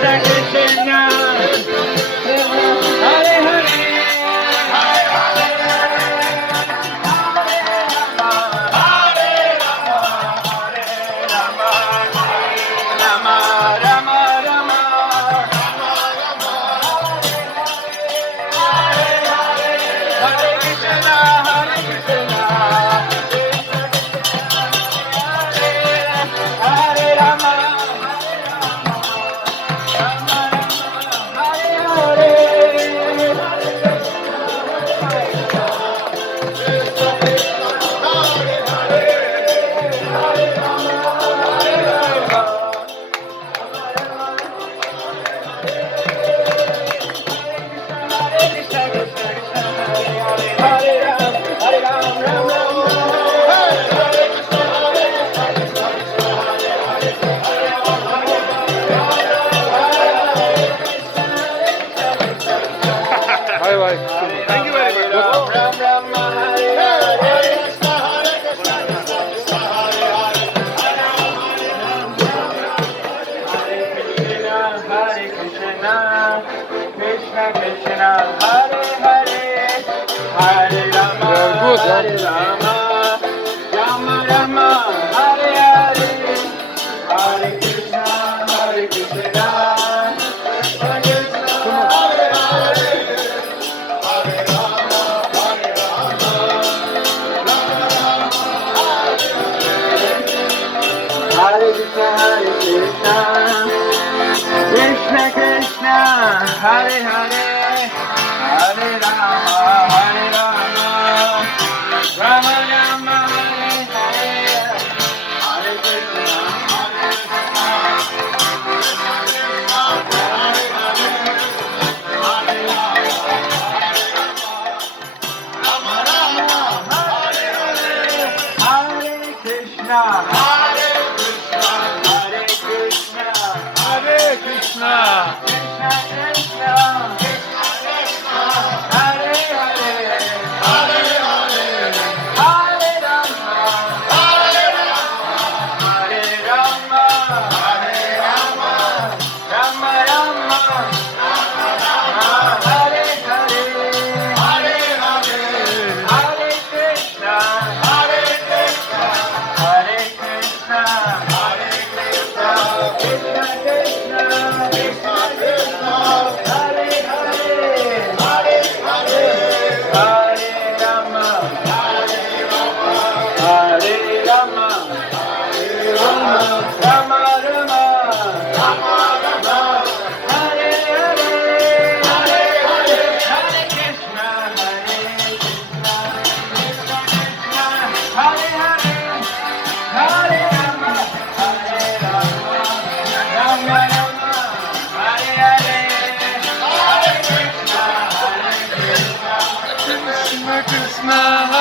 Krishna Krishna Hare Hare Rama Rama Rama Hare Krishna Hare Rama Bye bye. Thank you very much. Krishna Krishna Hare Hare Hare Rama Very good, huh? Hare Rama Rama Rama Hare Hare Hare Krishna Hare Krishna Hare Krishna Hare Hare Hare Krishna Hare Krishna Krishna Krishna Hare Hare Hare Rama Hare Rama Rama Rama Hare Hare Hare Krishna Hare Krishna Hare Krishna Hare Krishna. Krishna Krishna Hare Hare Hare Rama Hare Rama Rama Rama Hare Hare Hare Krishna Hare Krishna Krishna Krishna Hare Hare Hare Rama Hare Rama Rama Rama Hare Hare Hare Krishna Krishna Hare Hare Hare Rama Rama Rama Hare Hare Hare Krishna Krishna Krishna